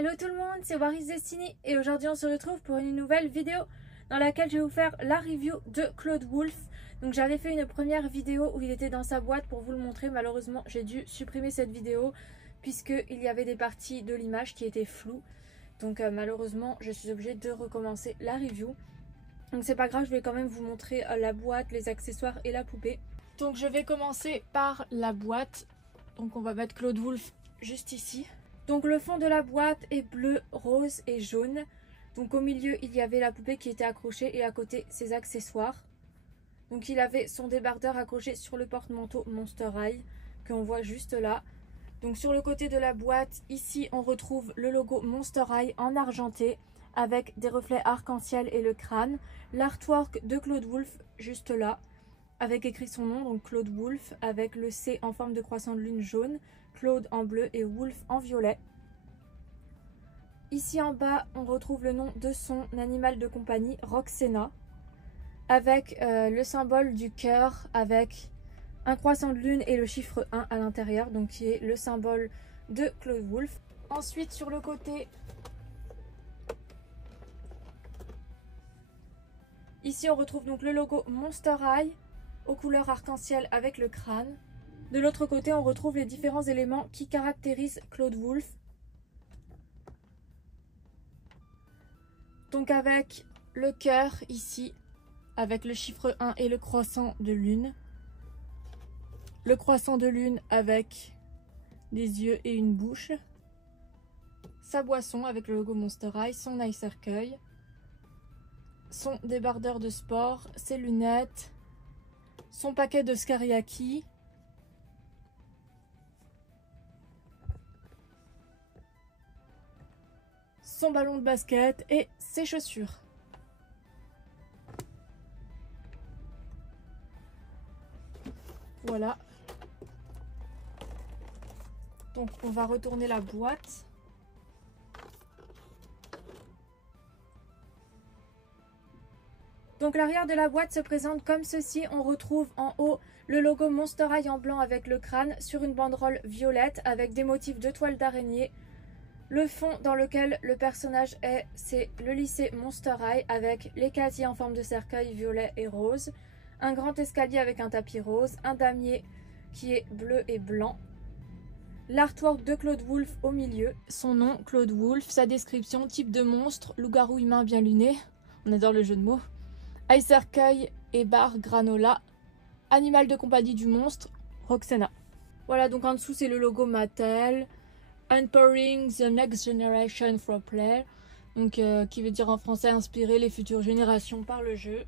Hello tout le monde, c'est Waris Destiny et aujourd'hui on se retrouve pour une nouvelle vidéo dans laquelle je vais vous faire la review de Claude Wolf. Donc j'avais fait une première vidéo où il était dans sa boîte pour vous le montrer. Malheureusement j'ai dû supprimer cette vidéo puisqu'il y avait des parties de l'image qui étaient floues. Donc malheureusement je suis obligée de recommencer la review. Donc c'est pas grave, je vais quand même vous montrer la boîte, les accessoires et la poupée. Donc je vais commencer par la boîte. Donc on va mettre Claude Wolf juste ici. Donc le fond de la boîte est bleu, rose et jaune. Donc au milieu il y avait la poupée qui était accrochée et à côté ses accessoires. Donc il avait son débardeur accroché sur le porte-manteau Monster High qu'on voit juste là. Donc sur le côté de la boîte, ici on retrouve le logo Monster High en argenté avec des reflets arc-en-ciel et le crâne. L'artwork de Claude Wolf juste là avec écrit son nom, donc Claude Wolf avec le C en forme de croissant de lune jaune, Claude en bleu et Wolf en violet. Ici en bas, on retrouve le nom de son animal de compagnie, Roxena, avec le symbole du cœur, avec un croissant de lune et le chiffre 1 à l'intérieur, donc qui est le symbole de Claude Wolf. Ensuite, sur le côté, ici on retrouve donc le logo Monster High aux couleurs arc-en-ciel avec le crâne. De l'autre côté, on retrouve les différents éléments qui caractérisent Claude Wolf. Donc avec le cœur ici, avec le chiffre 1 et le croissant de lune. Le croissant de lune avec des yeux et une bouche. Sa boisson avec le logo Monster High, son eye cercueil. Son débardeur de sport, ses lunettes. Son paquet de Scariaki. Son ballon de basket et ses chaussures. Voilà. Donc on va retourner la boîte. Donc l'arrière de la boîte se présente comme ceci. On retrouve en haut le logo Monster High en blanc avec le crâne sur une banderole violette avec des motifs de toile d'araignée. Le fond dans lequel le personnage est, c'est le lycée Monster High avec les casiers en forme de cercueil violet et rose, un grand escalier avec un tapis rose, un damier qui est bleu et blanc, l'artwork de Claude Wolf au milieu, son nom Claude Wolf, sa description, type de monstre, loup-garou humain bien luné, on adore le jeu de mots, eye cercueil et barre granola, animal de compagnie du monstre, Roxena. Voilà, donc en dessous c'est le logo Mattel. Empowering the Next Generation for Play, donc qui veut dire en français inspirer les futures générations par le jeu.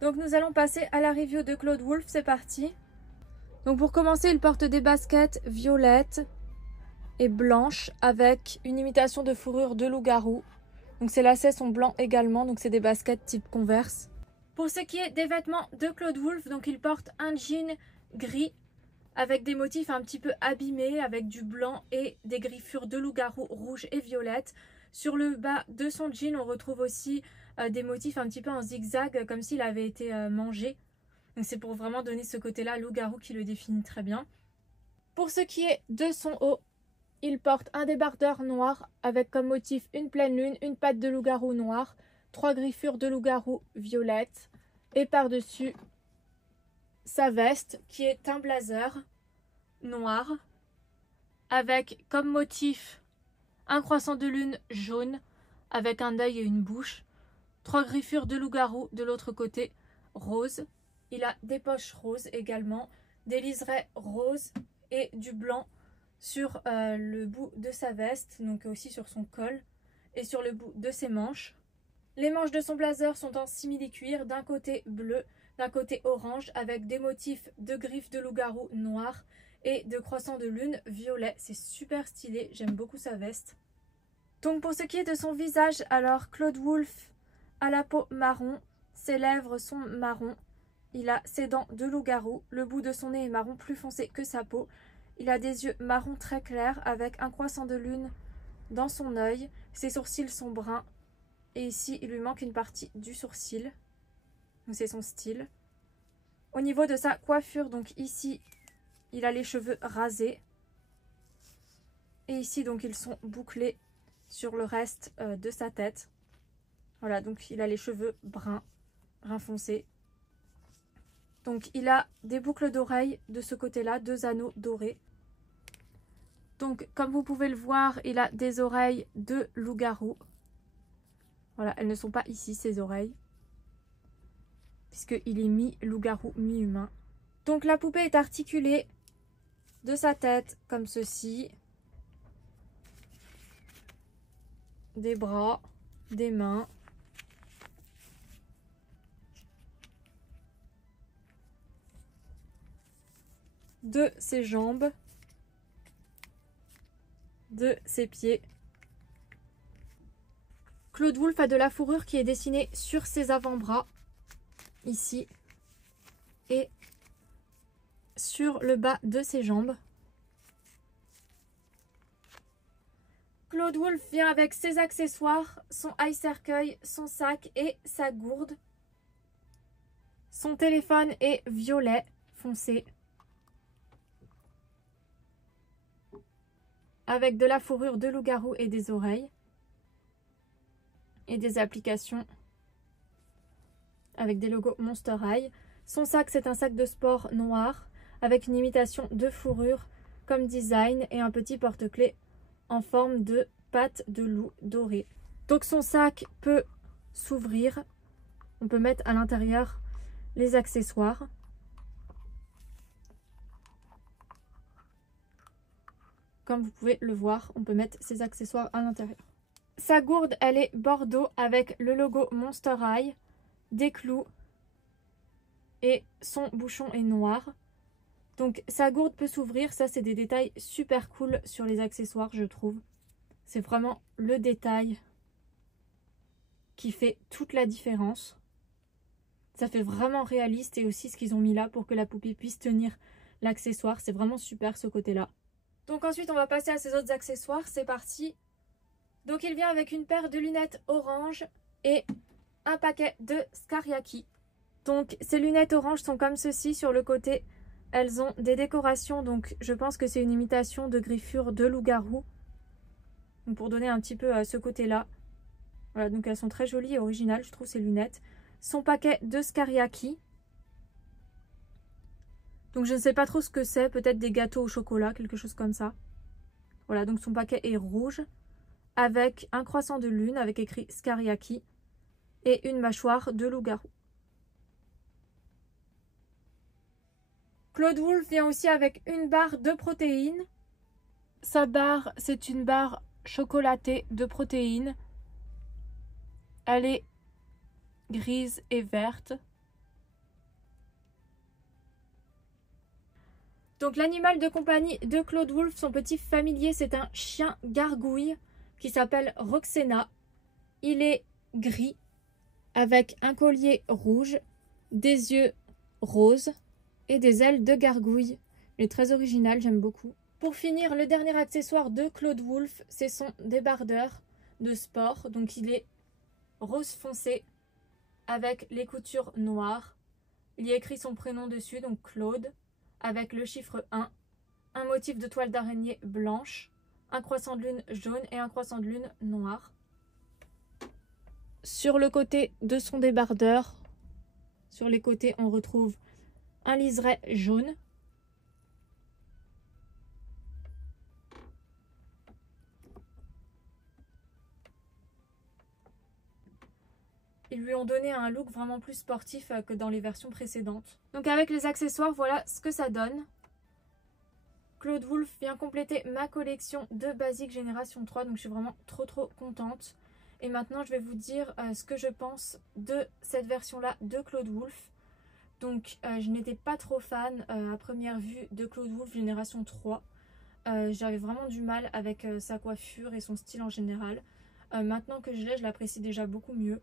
Donc nous allons passer à la review de Claude Wolf, c'est parti. Donc pour commencer, il porte des baskets violettes et blanches avec une imitation de fourrure de loup-garou. Donc ces lacets sont blancs également, donc c'est des baskets type Converse. Pour ce qui est des vêtements de Claude Wolf, donc il porte un jean gris avec des motifs un petit peu abîmés, avec du blanc et des griffures de loup-garou rouge et violette. Sur le bas de son jean, on retrouve aussi des motifs un petit peu en zigzag, comme s'il avait été mangé. Donc c'est pour vraiment donner ce côté-là loup-garou qui le définit très bien. Pour ce qui est de son haut, il porte un débardeur noir avec comme motif une pleine lune, une patte de loup-garou noire, 3 griffures de loup-garou violette et par-dessus sa veste qui est un blazer noir avec comme motif un croissant de lune jaune avec un œil et une bouche, 3 griffures de loup-garou de l'autre côté rose. Il a des poches roses également, des liserés roses et du blanc sur le bout de sa veste, donc aussi sur son col et sur le bout de ses manches. Les manches de son blazer sont en simili-cuir, d'un côté bleu, d'un côté orange avec des motifs de griffes de loup-garou noir et de croissant de lune violet. C'est super stylé, j'aime beaucoup sa veste. Donc pour ce qui est de son visage, alors Claude Wolf a la peau marron, ses lèvres sont marron, il a ses dents de loup-garou, le bout de son nez est marron plus foncé que sa peau, il a des yeux marron très clairs avec un croissant de lune dans son œil, ses sourcils sont bruns et ici il lui manque une partie du sourcil. Donc c'est son style. Au niveau de sa coiffure, donc ici, il a les cheveux rasés. Et ici, donc, ils sont bouclés sur le reste de sa tête. Voilà, donc il a les cheveux bruns foncé. Donc il a des boucles d'oreilles de ce côté-là, 2 anneaux dorés. Donc comme vous pouvez le voir, il a des oreilles de loup-garou. Voilà, elles ne sont pas ici ces oreilles, puisqu'il est mi-loup-garou, mi-humain. Donc la poupée est articulée de sa tête comme ceci. Des bras, des mains. De ses jambes, de ses pieds. Claude Wolf a de la fourrure qui est dessinée sur ses avant-bras, ici, et sur le bas de ses jambes. Claude Wolf vient avec ses accessoires, son eye cercueil, son sac et sa gourde. Son téléphone est violet foncé, avec de la fourrure de loup-garou et des oreilles. Et des applications avec des logos Monster High. Son sac, c'est un sac de sport noir avec une imitation de fourrure comme design et un petit porte-clés en forme de patte de loup dorée. Donc son sac peut s'ouvrir. On peut mettre à l'intérieur les accessoires. Comme vous pouvez le voir, on peut mettre ses accessoires à l'intérieur. Sa gourde, elle est bordeaux avec le logo Monster High, des clous et son bouchon est noir. Donc sa gourde peut s'ouvrir, ça c'est des détails super cool sur les accessoires je trouve. C'est vraiment le détail qui fait toute la différence. Ça fait vraiment réaliste et aussi ce qu'ils ont mis là pour que la poupée puisse tenir l'accessoire. C'est vraiment super ce côté-là. Donc ensuite on va passer à ses autres accessoires, c'est parti. Donc il vient avec une paire de lunettes orange et un paquet de Skariaki. Donc ces lunettes orange sont comme ceci sur le côté. Elles ont des décorations, donc je pense que c'est une imitation de griffure de loup-garou. Donc pour donner un petit peu à ce côté-là. Voilà, donc elles sont très jolies et originales, je trouve, ces lunettes. Son paquet de Skariaki. Donc je ne sais pas trop ce que c'est, peut-être des gâteaux au chocolat, quelque chose comme ça. Voilà, donc son paquet est rouge, avec un croissant de lune, avec écrit Skariaki, et une mâchoire de loup-garou. Claude Wolf vient aussi avec une barre de protéines. Sa barre, c'est une barre chocolatée de protéines. Elle est grise et verte. Donc l'animal de compagnie de Claude Wolf, son petit familier, c'est un chien gargouille qui s'appelle Roxena. Il est gris avec un collier rouge, des yeux roses et des ailes de gargouille. Il est très original, j'aime beaucoup. Pour finir, le dernier accessoire de Claude Wolf, c'est son débardeur de sport. Donc il est rose foncé avec les coutures noires. Il y a écrit son prénom dessus, donc Claude, avec le chiffre 1, un motif de toile d'araignée blanche, un croissant de lune jaune et un croissant de lune noir. Sur le côté de son débardeur, sur les côtés, on retrouve un liseré jaune. Ils lui ont donné un look vraiment plus sportif que dans les versions précédentes. Donc avec les accessoires, voilà ce que ça donne. Claude Wolf vient compléter ma collection de Basique Génération 3. Donc je suis vraiment trop contente. Et maintenant je vais vous dire ce que je pense de cette version-là de Claude Wolf. Donc je n'étais pas trop fan à première vue de Claude Wolf Génération 3. J'avais vraiment du mal avec sa coiffure et son style en général. Maintenant que je l'ai, je l'apprécie déjà beaucoup mieux.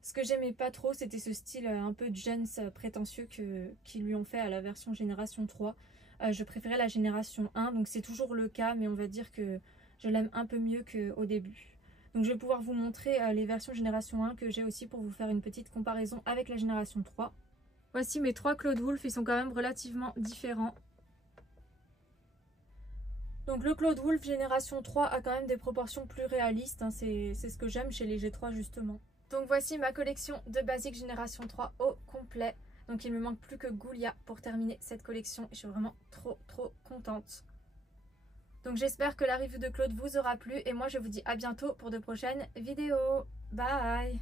Ce que j'aimais pas trop, c'était ce style un peu Jens prétentieux qu'ils lui ont fait à la version Génération 3. Je préférais la Génération 1, donc c'est toujours le cas, mais on va dire que je l'aime un peu mieux qu'au début. Donc je vais pouvoir vous montrer les versions Génération 1 que j'ai aussi pour vous faire une petite comparaison avec la Génération 3. Voici mes 3 Claude Wolf, ils sont quand même relativement différents. Donc le Claude Wolf Génération 3 a quand même des proportions plus réalistes, hein, c'est ce que j'aime chez les G3 justement. Donc voici ma collection de Basic Génération 3 au complet. Donc il me manque plus que Goulia pour terminer cette collection et je suis vraiment trop contente. Donc j'espère que la review de Claude vous aura plu et moi je vous dis à bientôt pour de prochaines vidéos. Bye!